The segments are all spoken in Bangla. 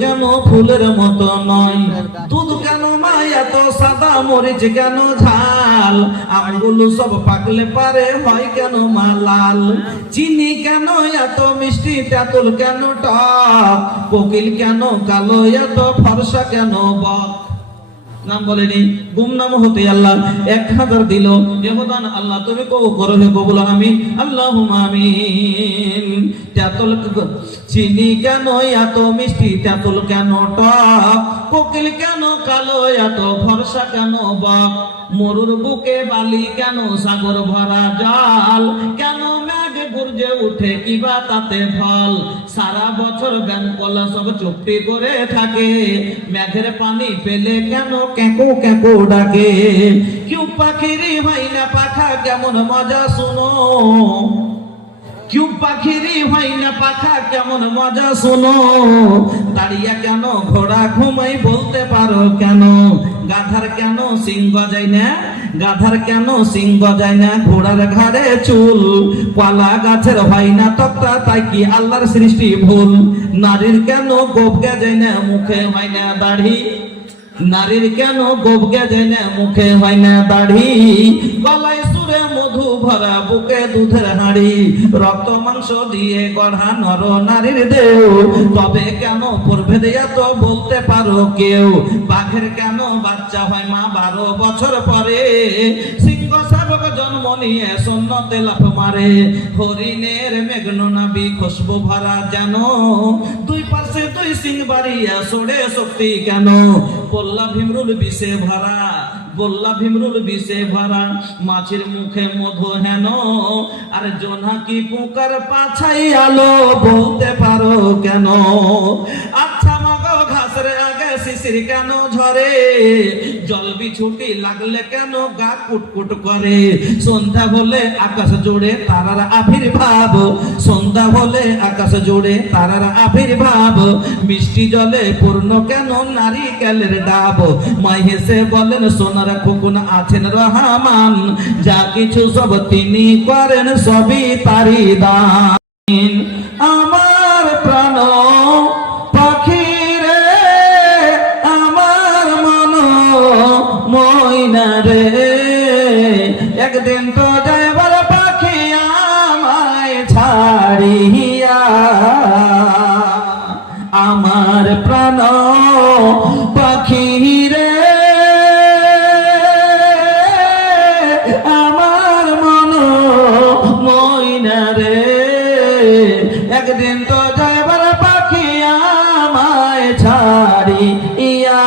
কেন ফুলের মতো নয়, দুধ কেন মা এত সাদা, মরিচ কেন ঝাল, আমগুলো সব পাকলে পারে হয় কেন মা লাল, চিনি কেন এত মিষ্টি, তেঁতুল কেন টক, কোকিল কেন কালো, এত ফর্সা কেন বক। নাম বলেনি, গুমনাম হতে আল্লাহ 1000 দিল। এহদান আল্লাহ তুমি কবুল করো, হে কবুল আমিন, আল্লাহুম্মা আমিন। তেঁতুল চিনি কেন এত মিষ্টি, তেঁতুল কেন টক, কোকিল কেন কালো, এত ফর্সা কেন বক, মরুর বুকে বালি কেন, সাগর ভরা জল, কেন মেঘ গর্জে উঠে কিবা তাতে ফল, সারা বছর ব্যাঙকলা সব চুপটি করে থাকে, মেঘের পানি পেলে কেন ক্যাঁকো ক্যাঁকো ডাকে, কিউ পাখিরি হয় না পাখা কেমন মজা শুনো, কিউ পাখিরি হয় না পাখা কেমন মজা শোনো, দাঁড়িয়ে কেন ঘোড়া ঘুমাই বলতে পারো কেন, গাধার কেন সিং গজায় না, গাধার কেন সিং গজায় না, ঘোড়ার ঘাড়ে চুল, কলা গাছের হয় না তক্তা, তাই কি আল্লাহর সৃষ্টি ভুল, নারীর কেন গোপ গজায় না, মুখে হয় না দাড়ি, নারীর কেন গোপ গজায় না, মুখে হয় না দাড়ি, গলায় সুরে মধু ভরা, বুকে দুধের হাঁড়ি, রক্ত মাংস দিয়ে গড়া নর নারীর দেহ, তবে কেন প্রভেদ এত বলতে পারো কেউ, বাঘের কেন বাচ্চা হয় মা 12 বছর পরে, সিংহ শাবক জন্ম নিয়ে সন্ন্যতে লাফ মারে, হরিণের মেঘন নাবি খুশবু ভরা যেন, দুই পাশে দুই সিং বাড়িয়া সোড়ে শক্তি কেন, বল্লা ভীমরুল বিষে ভরা, বল্লা ভীমরুল বিষে ভরা, মাছের মুখে মধু হেন, আর জোনাকি পোকার পাছাই আলো বলতে পারো কেন, আচ্ছা মাগো ঘাসের আগে শিশির কেন ঝরে, জল বিছুটি লাগলে কেন গা কুটকুট করে, সন্ধ্যা হলে আকাশ জুড়ে তারার আবির্ভাব, সন্ধ্যা হলে আকাশ জুড়ে তারার আবির্ভাব, মিষ্টি জলে পূর্ণ কেন নারিকেলের ডাব, মাই হেসে বলেন সোনার খোকন আছেন রহমান, যা কিছু সব তিনি করেন সবই তারি দান। আমার প্রাণ পাখি রে, আমার মন ময়না রে, একদিন তো যাইবার পাখি আমায় ছাড়িয়া, আমার প্রাণ পাখি রে, আমার মন ময়না রে, একদিন তো যাইবার পাখি আমায় ছাড়িয়া,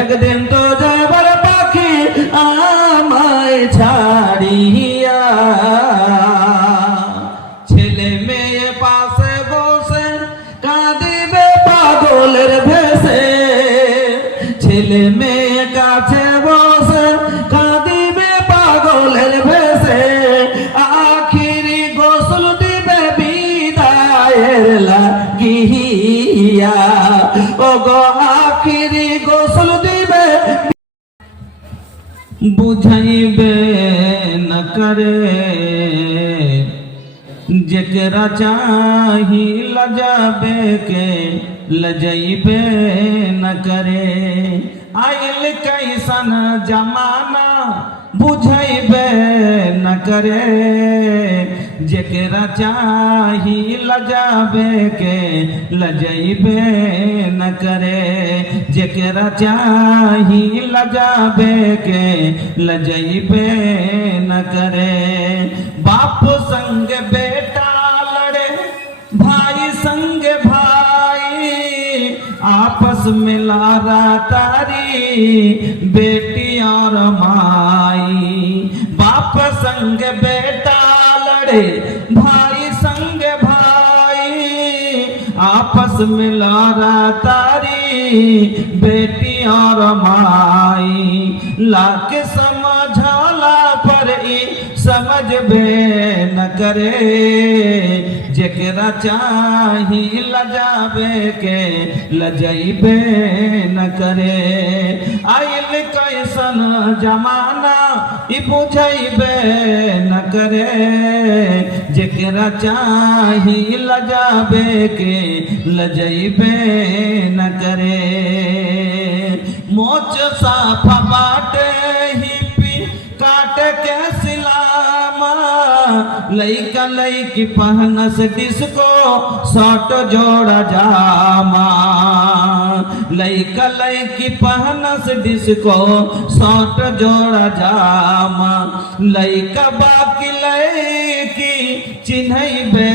একদিন তো যাইবার পাখি আমায় ছাড়িয়া, ছেলে মেয়ে পাশে বসে কাঁদিবে পাগলের ভেসে, ছেলে মেয়ে কাছে বসে কাঁদিবে পাগলের ভেসে, আখিরি গোসল দিবে বিদায়ের লাগিয়া, ও গো আখিরি গোসল দিবে, বুঝাইবে না করে, जेकरा चाही लजाबे के लजैबे न करे, आयल कैसन जमाना बुझैबे न करे, जेकरा चाही लजाबे के लजैबे न करे, जेकरा चाही लजाबे के लजैबे न करे, बाप संग बेटा लड़े, भाई संग भाई, आपस में लारा तारी बेटी और माई, बाप संग बेटा लड़े, भाई संग भाई, आपस में लारा तारी बेटी और माई, लाके समझला पर समझ बे न करे, जेकरा चाही लजाबे के लजैबे न करे, आइल कैसन जमाना ই বুঝাইবে না করে, যেকেরা চাহি লজাবে কে লজাইবে না করে। मोच साफा बाटे हिपी काट के सिलामा, लइका लइकी पहनस डिस्को शॉर्ट जोड़ा जामा, लइका लइकी पहनस डिस्को शॉर्ट जोड़ा जामा, लइका बाकी लइकी चिन्हैबे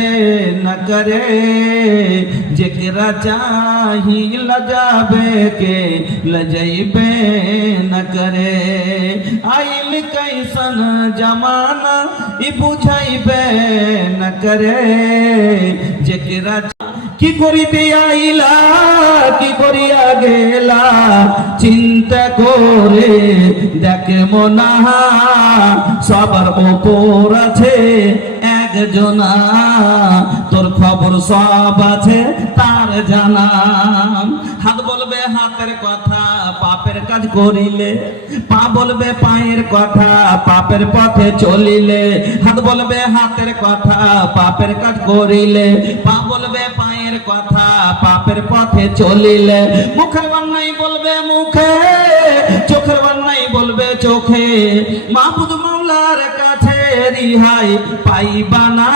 न करे, जेकरा चाही लजाबे के लजैबे न करे। आइल कैसन जमाना इ बुझैबे न करे, जेकरा কি করিতে আইলা কি করিয়া গেলা, চিন্তা করে দেখে মনা সবার ওপর আছে একজনা, তোর খবর সব আছে তার জানা। হাত বলবে হাতের কথা পাপের কাজ করিলে, পা বলবে পায়ের কথা পাপের পথে চলিলে, হাত বলবে হাতের কথা পাপের কাজ করিলে, পা বলবে পায়ের কথা পাপের পথে চলিলে, মুখের বান্নাই বলবে মুখে, চোখের বান্নাই বলবে চোখে, মাহবুব মাওলার কাছে রিহাই পাইবা না,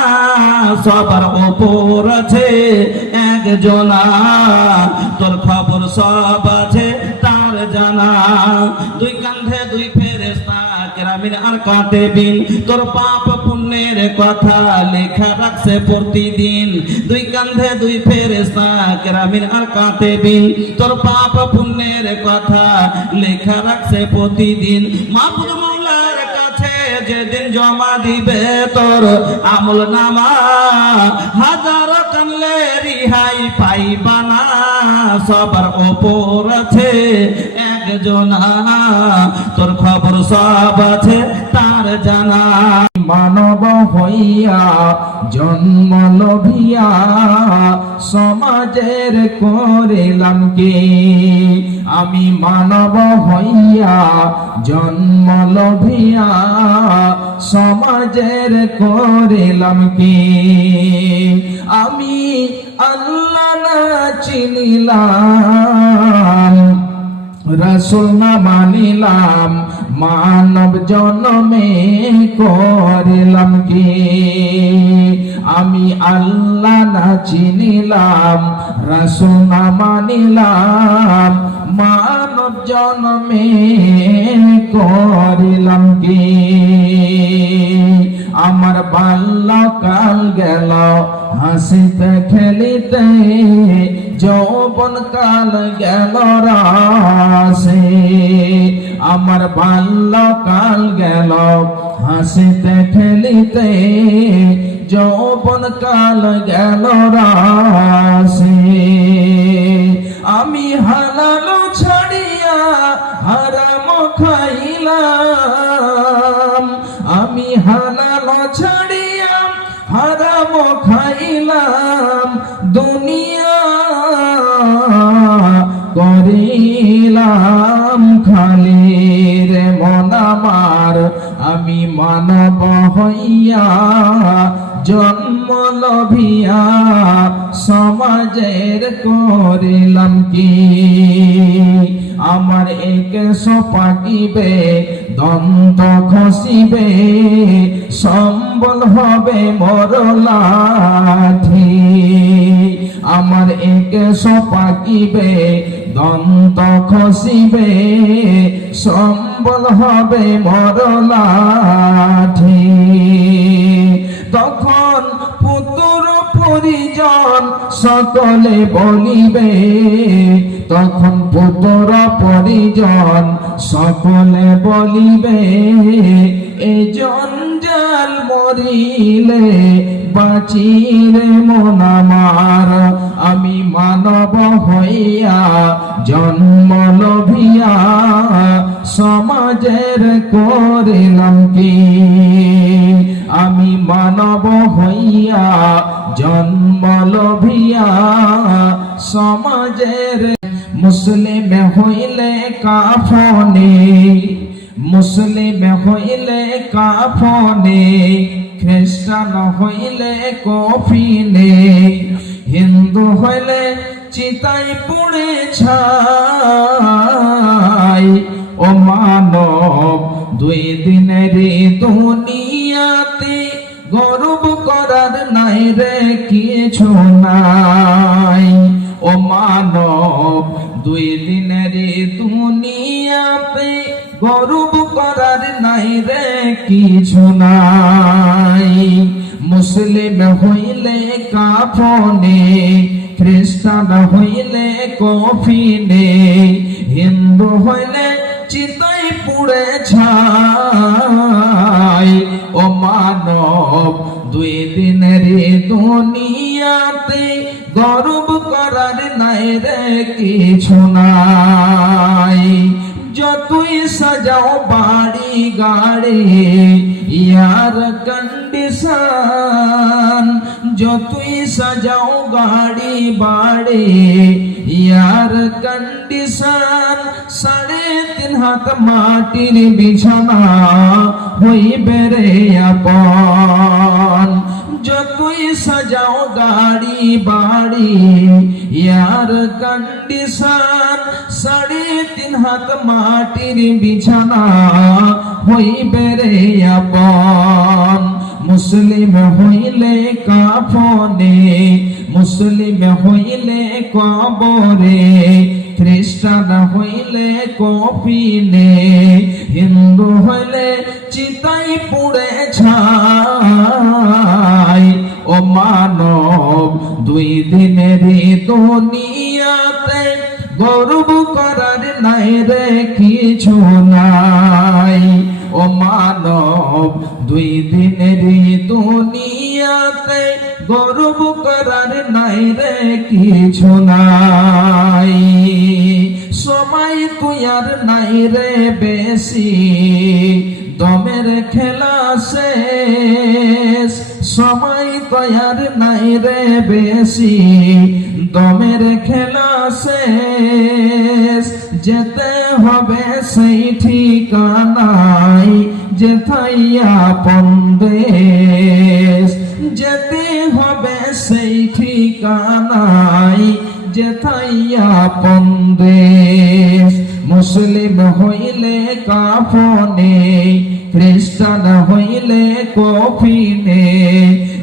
সবার ওপর আছে একজনা, তোর খবর সব আছে তার জানা। দুই কাঁধে দুই ফেরেশতা কেরামিন আর কাতেবিন, তোর পাপ পুণ্যের কথা লেখা রাখছে প্রতিদিন। দুই কাঁধে দুই ফেরেশতা কেরামিন আর কাতেবিন, তোর পাপ পুণ্যের কথা লেখা রাখছে প্রতিদিন। মাহবুব মাওলার কাছে যেদিন জমা দিবে তোর আমল নামা, হাজার কানলে রিহাই পাইবা না, সবার ওপর আছে একজনা, তোর খবর সব আছে তার জানা। মানব হইয়া জন্ম লভিয়া সমাজের করিলাম কি, আমি মানব হইয়া জন্ম লভিয়া সমাজের করিলাম কি, আমি আল্লাহ না চিনিলাম রাসূল না মানিলাম, মানব জন্মে করিলাম কি, আমি আল্লাহ না চিনিলাম রাসূল না মানিলাম, মানব জন্মে করিলাম কি। আমার বাল্যকাল গেল হাসিতে খেলিতে, যৌবন কাল গেল রাসে, আমার বাল্যকাল গেল হাসিতে খেলিতে, যৌবন কাল গেল রাসে, আমি হালাল ছাড়িয়া হারাম খাইলাম, আমি হালাল ছাড়িয়া হারাম খাইলাম, দুনিয়া করিলাম খালি রে মন আমার, আমি মানব হইয়া জন্ম লভিয়া সমাজের করিলাম কি, আমার একেশ পাকিবে দন্ত খসিবে, সম্বল হবে মোর লাঠি, আমার একেশ পাকিবে দন্ত খসিবে, সম্বল হবে মোর লাঠি, তখন পুত্র পরিজন সকলে বলিবে, তখন পুত্র পরিজন সকলে বলিবে, এই জঞ্জাল মরিলে বাঁচিরে মন আমার, আমি মানব হইয়া জন্ম লভিয়া সমাজের করিলাম কি, আমি মানব হইয়া জন্ম লভিয়া সমাজের, মুসলিম হইলে কাফনে মুসলিম হইলে কাফনে, খ্রিস্টান হইলে কফিনে, হিন্দু হইলে চিতাই পুড়ে ছাই। ও মানব দুই দিনের দুনিয়াতে গর্ব করার নাই রে কিছু নাই। ও মানব দুই দিনের দুনিয়াতে গর্ব করার নাই রে কিছু নাই। মুসলিম হইলে কাফনে, খ্রিস্টান হইলে কফিনে, হিন্দু হইলে চিতাই পুড়ে ছাই। ও মানব দুই দিনের দুনিয়াতে গর্ব করার নাই রে কিছু নাই। যতই সাজাও বাড়ি গাড়ি ইয়ার কন্ডিশন, যতই সাজাও গাড়ি বাড়ি ইয়ার কন্ডিশন, 3.5 হাত মাটির বিছানা হইবে রে আপন। যতই সাজাও গাড়ি বাড়ি ইয়ার কন্ডিশন, 3.5 হাত মাটির বিছানা হইবে রে আপন। মুসলিম হইলে কাফনে, মুসলিম হইলে কবরে, খ্রিস্টান হইলে কফিনে, হিন্দু হইলে চিতাই পুড়ে ছাই। ও মানব দুই দিনের দুনিয়াতে গর্ব করার নাই রে কিছু নাই। ও মানব দুই দিনের দুনিয়াতে গর্ব করার নাই রে কিছু নাই। সময় তুই আর নাই রে বেশি, দমের খেলা শেষ। সময় তুই আর নাই রে বেশি, দমের খেলা শেষ। যেতে হবে সেই ঠিকানায় যেথায় আপন দেশ, যেতে হবে সেই ঠিকানায় যেথায় আপন দেশ। মুসলিম হইলে কাফনে, খ্রিস্টান হইলে কফিনে,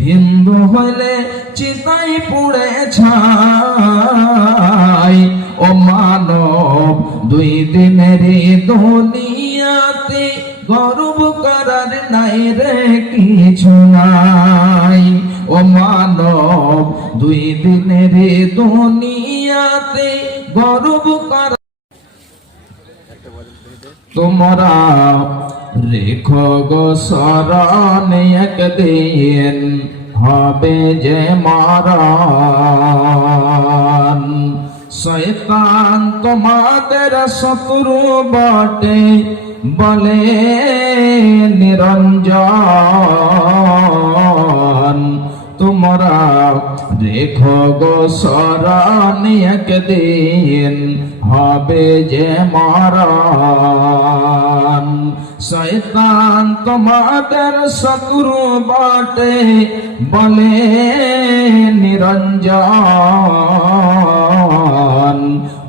হিন্দু হইলে চিতাই পুড়ে ছাই। ও মানব দুই দিনের দুনিয়াতে গর্ব করার নাই রে কিছু নাই। ও মানব দুই দিনের দুনিয়াতে গর্ব করার। তোমরা রেখো গো শরণ, একদিন হবে যে মরণ। শয়তান তোমাদের শত্রু বটে বলে নিরঞ্জন। তোমরা রেখো গো শরণ, একদিন হবে যে মরণ। শয়তান তোমাদের শত্রু বটে বলে নিরঞ্জন।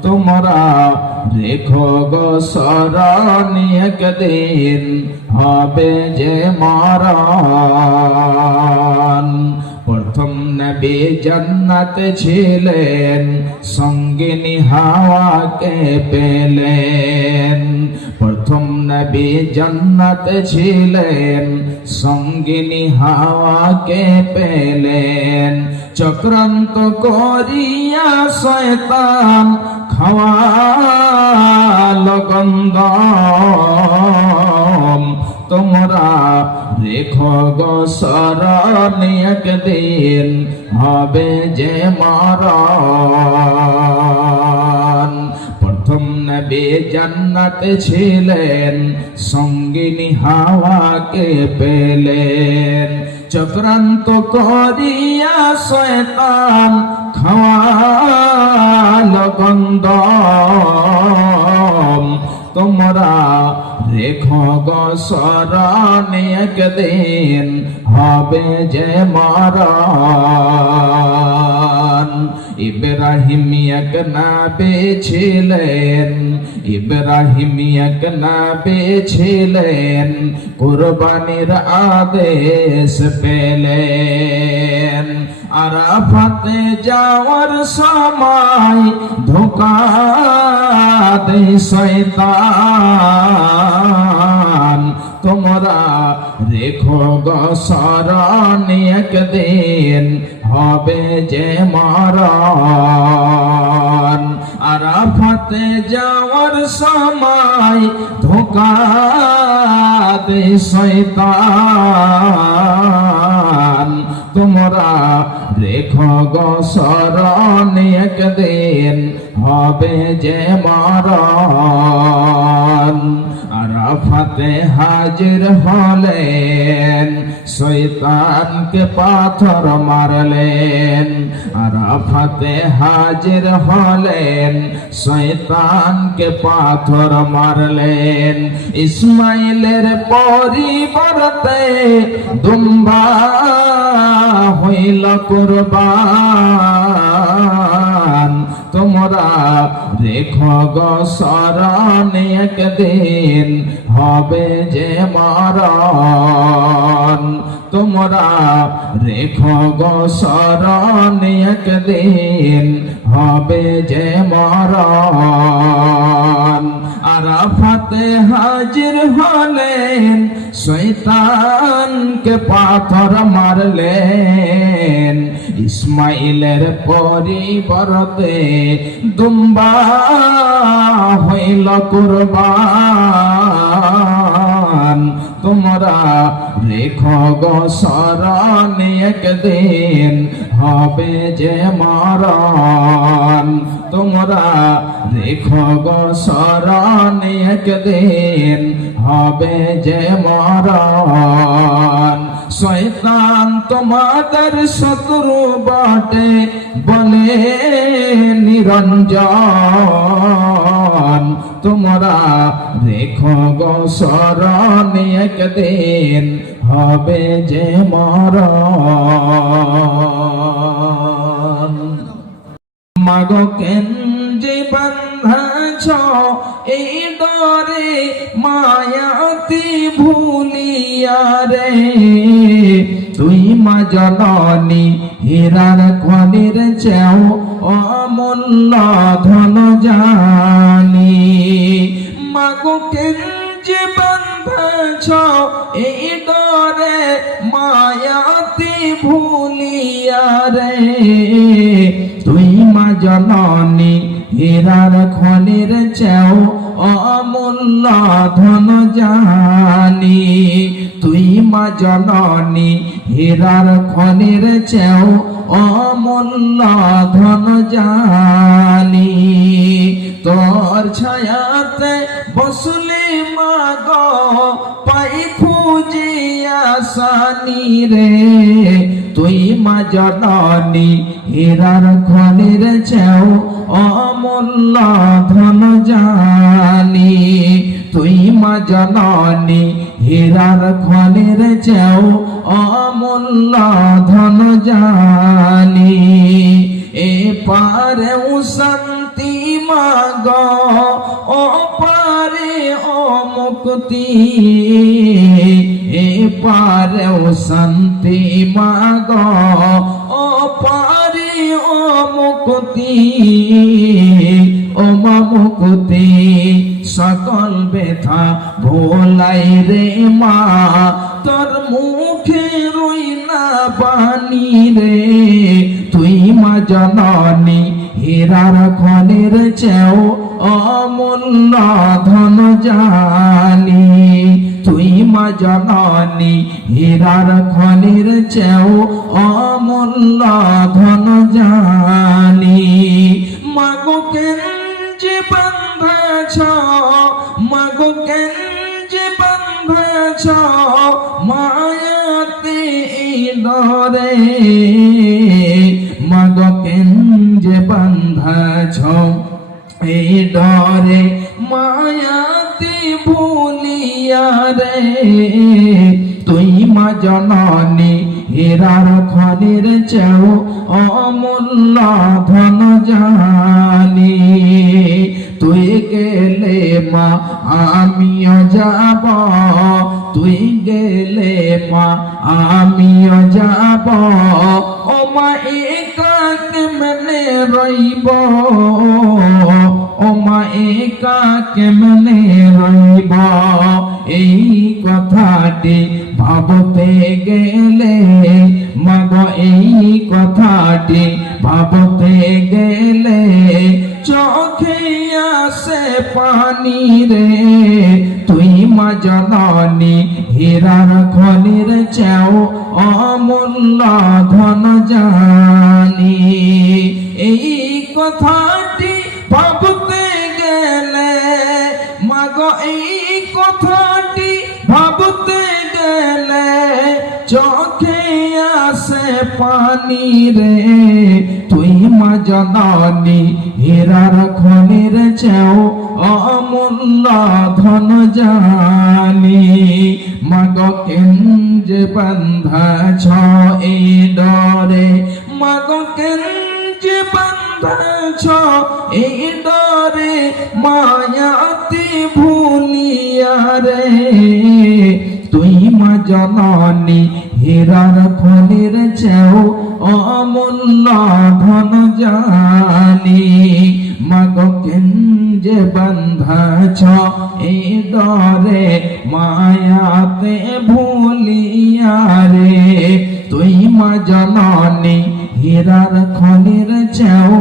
তোমরা রেখো গো শরণ, একদিন হবে যে মরণ। প্রথম নবী জান্নাত ছিলেন, সঙ্গিনী হাওয়াকে পেলেন। প্রথম নবী জান্নাত ছিলেন, সঙ্গিনী হাওয়াকে পেলেন। চক্রান্ত করিয়া শয়তান খাওয়ালো গন্ধম। তোমরা রেখো গো শরণ, একদিন হবে যে মরণ। প্রথম নবী জান্নাত ছিলেন, সঙ্গিনী হাওয়াকে পেলেন। চক্রান্ত করিয়া শয়তান খাওয়ালো গন্ধম। তোমরা রেখো গো স্মরণে একদিন হবে যে মরণ। ইব্রাহিম এক নবী ছিলেন, ইব্রাহিম এক নবী ছিলেন, কুরবানির আদেশ পেলেন। আরাফাতে যাওয়ার সময় ধোঁকা দেয় শয়তান, তোমরা রেখো গো স্মরণে একদিন হবে যে মরণ। আরাফাতে যাওয়ার সময় ধোঁকা দেয় শয়তান, তোমরা রেখো গো স্মরণে একদিন হবে যে মরণ। আরাফাতে হাজির হলেন, শয়তানকে পাথর মারলেন। আরাফাতে হাজির হলেন, শয়তানকে পাথর মারলেন। ইসমাইলের পরিবর্তে দুম্বা হইল কুরবান, তোমরা রেখো গো স্মরণে একদিন হবে যে মরণ। তোমরা রেখো গো স্মরণে একদিন হবে যে মরণ। আরাফাতে হাজির হলেন, শয়তানকে পাথর মারলেন। ইসমাইলের পরিবর্তে দুম্বা হইল কুরবান, তোমরা রেখো গো স্মরণে একদিন হবে যে মরণ। তোমরা রেখো গো স্মরণে একদিন হবে যে মরণ। শয়তান তোমাদের শত্রু বটে বলে নিরঞ্জন, তোমরা রেখো গো স্মরণে একদিন হবে যে মরণ। মাগো কেন যে বাঁধাছ এই ডরে মায়াতি ভুলিয়া রে, তুই মা জননী হীরার খনির চেও অমূল্য ধন জানি। মাগো কেন যে বাঁধাছ এই ডরে মায়াতি ভুলিয়া রে, তুই মা জননী হীরার খনির চেও অমূল্য ধন জানি। তুই মা জননী হীরার খনির চেও অমূল্য ধন জানি। তোর ছায়াতে বসলে মা গো পাই খুঁজিয়া সানি রে, তুই মা জননী হীরার খনির চেও অমূল্য ধন জানি। তুই মা জননী হীরার খনির চেও অমূল্য ধন জানি। এ পারেও শান্তি মা গো, ও পারে ও মুক্তি। এ পারেও শান্তি মা গো, ও পারে ও মুক্তি। ও মা মুক্তি সকল ব্যথা ভোলাই রে মা, তোর মুখে রই না বাণী রে। তুই মা জননী হীরার খনির চেও অমূল্য ধন জানি। তুই মা জননী হীরার খনির চেও অমূল্য ধন জানি। মাগো কেন যে বাঁধাছ, মাগো কেন যে বাঁধাছ মায়াতে ডরে। মাগো কেন যে বাঁধাছ এই ডরে মায়াতে মায়াতি ভুলিয়া রে তুই মা জননী হীরার খনির চেয়েও অমূল্য ধন জানি তুই গেলে মা আমিও যাব তুই গেলে মা আমিও যাব ও মা একা কেমনে রইব ও মা একা কেমনে রইব এই কথাটি ভাবতে গেলে মাগো এই কথাটি ভাবতে গেলে চোখে আসে পানি রে তুই মা জননী হীরার খনির চেয়েও অমূল্য ধন জানি এই কথাটি ভাবতে গেলে মাগো এই কথাটি ভাবতে গেলে চোখে আসে পানি রে তুই মা জননী হীরার খনির চেয়েও অমূল্য ধন জানি মাগো কেঞ্জে বাঁধাছ এই ডরে মাগো কেঞ্জে বাঁধাছ এই ডরে মায়াতি ভুলিয়া রে তুই মা জননী হীরার খনির চেয়েও অমূল্য ধন জানি মাগো কেঞ্জে বাঁধাছ এই ডরে মায়াতে ভুলিয়া রে তুই মা জননী হীরার খনির চেয়েও